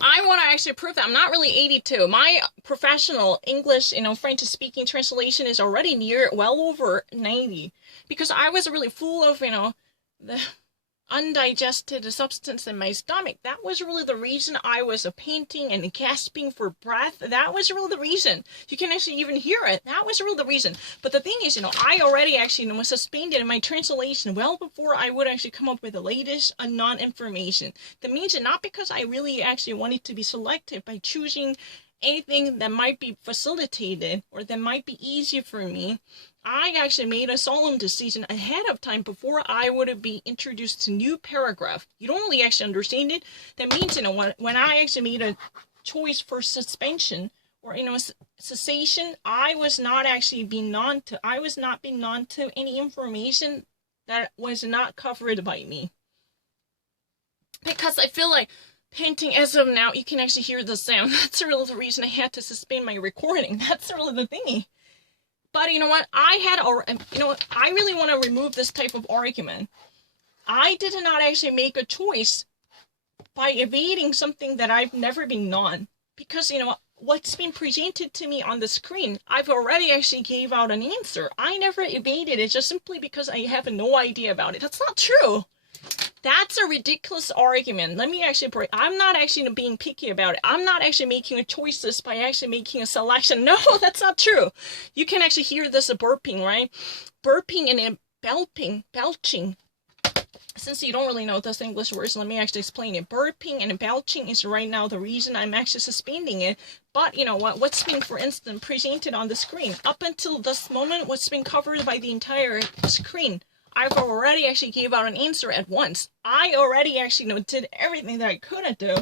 I want to actually prove that I'm not really 82. My professional English, French speaking translation is already near well over 90 because I was really full of, the undigested substance in my stomach. That was really the reason I was panting and gasping for breath. That was really the reason. You can actually even hear it. That was really the reason. But the thing is, I already actually was suspended in my translation well before I would actually come up with the latest unknown information. That means that not because I really actually wanted to be selective by choosing anything that might be facilitated or that might be easier for me. I actually made a solemn decision ahead of time before I would be introduced to new paragraph. You don't really actually understand it. That means, when I actually made a choice for suspension or, cessation, I was not being known to any information that was not covered by me. Because I feel like panting as of now, you can actually hear the sound. That's really the reason I had to suspend my recording. That's really the thingy. But you know what? I really want to remove this type of argument. I did not actually make a choice by evading something that I've never been known. Because, what's been presented to me on the screen, I've already actually gave out an answer. I never evaded it just simply because I have no idea about it. That's not true. That's a ridiculous argument. Let me actually break. I'm not actually being picky about it. I'm not actually making a choices by actually making a selection. No, that's not true. You can actually hear this burping, right? Burping and belching. Since you don't really know those English words, let me actually explain it. Burping and belching is right now the reason I'm actually suspending it. But you know what? What's been, for instance, presented on the screen up until this moment, what's been covered by the entire screen, I've already actually gave out an answer at once. I already actually did everything that I could do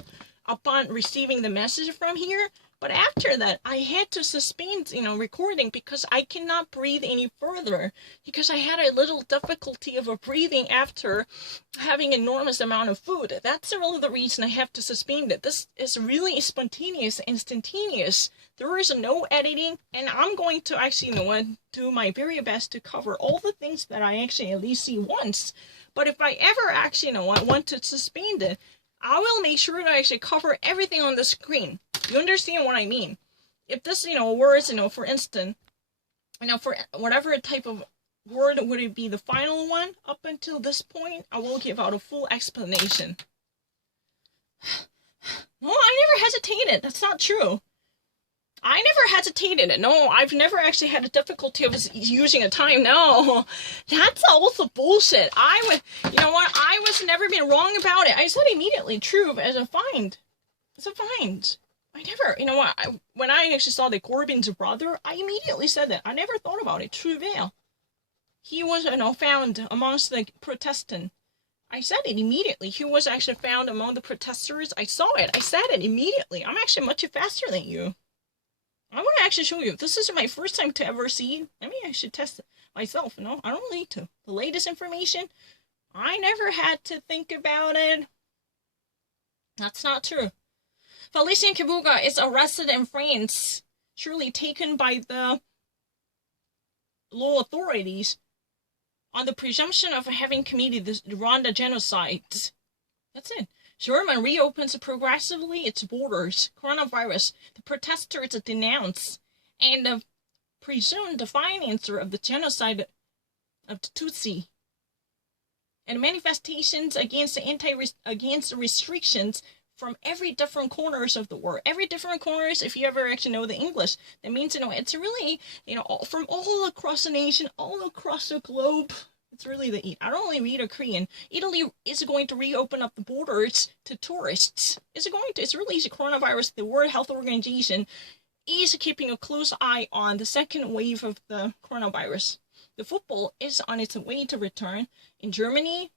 upon receiving the message from here. But after that, I had to suspend, recording because I cannot breathe any further. Because I had a little difficulty of breathing after having enormous amount of food. That's really the reason I have to suspend it. This is really spontaneous, instantaneous. There is no editing, and I'm going to actually, do my very best to cover all the things that I actually at least see once. But if I ever actually, want to suspend it, I will make sure to actually cover everything on the screen. You understand what I mean? If this, words, for instance, for whatever type of word would it be the final one, up until this point, I will give out a full explanation. No, I never hesitated. That's not true. I never hesitated. No, I've never actually had a difficulty of using a time. No, that's also bullshit. I was never been wrong about it. I said immediately, true, as a find. It's a find. I never, when I actually saw the Corbyn's brother, I immediately said that. I never thought about it. True veil. He was, found amongst the Protestant. I said it immediately. He was actually found among the protesters. I saw it. I said it immediately. I'm actually much faster than you. I want to actually show you. This is my first time to ever see. Let me actually test it myself. No, I don't need to. The latest information, I never had to think about it. That's not true. Felicien Kabuga is arrested in France, surely taken by the law authorities on the presumption of having committed the Rwanda genocide. That's it. Germany reopens progressively its borders. Coronavirus. The protesters denounce and the presumed financer of the genocide of the Tutsi. And manifestations against against restrictions from every different corners of the world. Every different corners, if you ever actually know the English, that means, it's really, from all across the nation, all across the globe. It's really the I don't only read a Korean. Italy is going to reopen up the borders to tourists. It's really easy. Coronavirus, the World Health Organization is keeping a close eye on the second wave of the coronavirus. The football is on its way to return in Germany.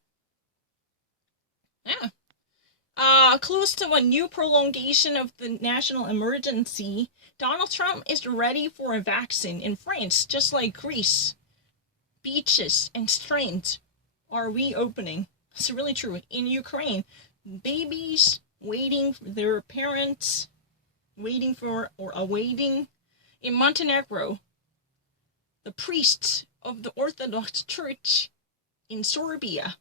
Yeah. Close to a new prolongation of the national emergency, Donald Trump is ready for a vaccine in France, just like Greece. Beaches and streams are reopening. It's really true. In Ukraine, babies waiting for their parents, waiting for or awaiting. In Montenegro, the priests of the Orthodox Church in Serbia.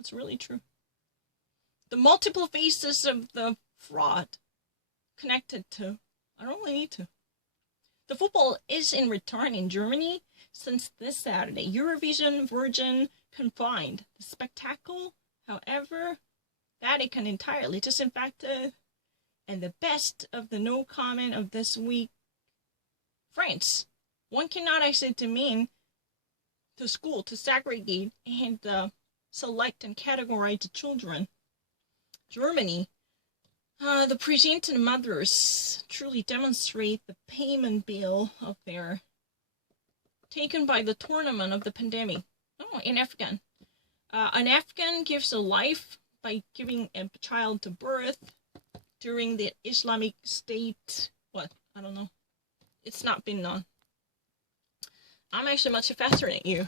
It's really true. The multiple faces of the fraud connected to. I don't really need to. The football is in return in Germany since this Saturday. Eurovision Virgin confined. The spectacle, however, Vatican entirely disinfected. And the best of the no comment of this week, France. One cannot actually demean the school to segregate and select and categorize the children. Germany. The presented mothers truly demonstrate the payment bill of their taken by the tournament of the pandemic. Oh, in Afghan. An Afghan gives a life by giving a child to birth during the Islamic State. What? I don't know. It's not been known. I'm actually much faster than you.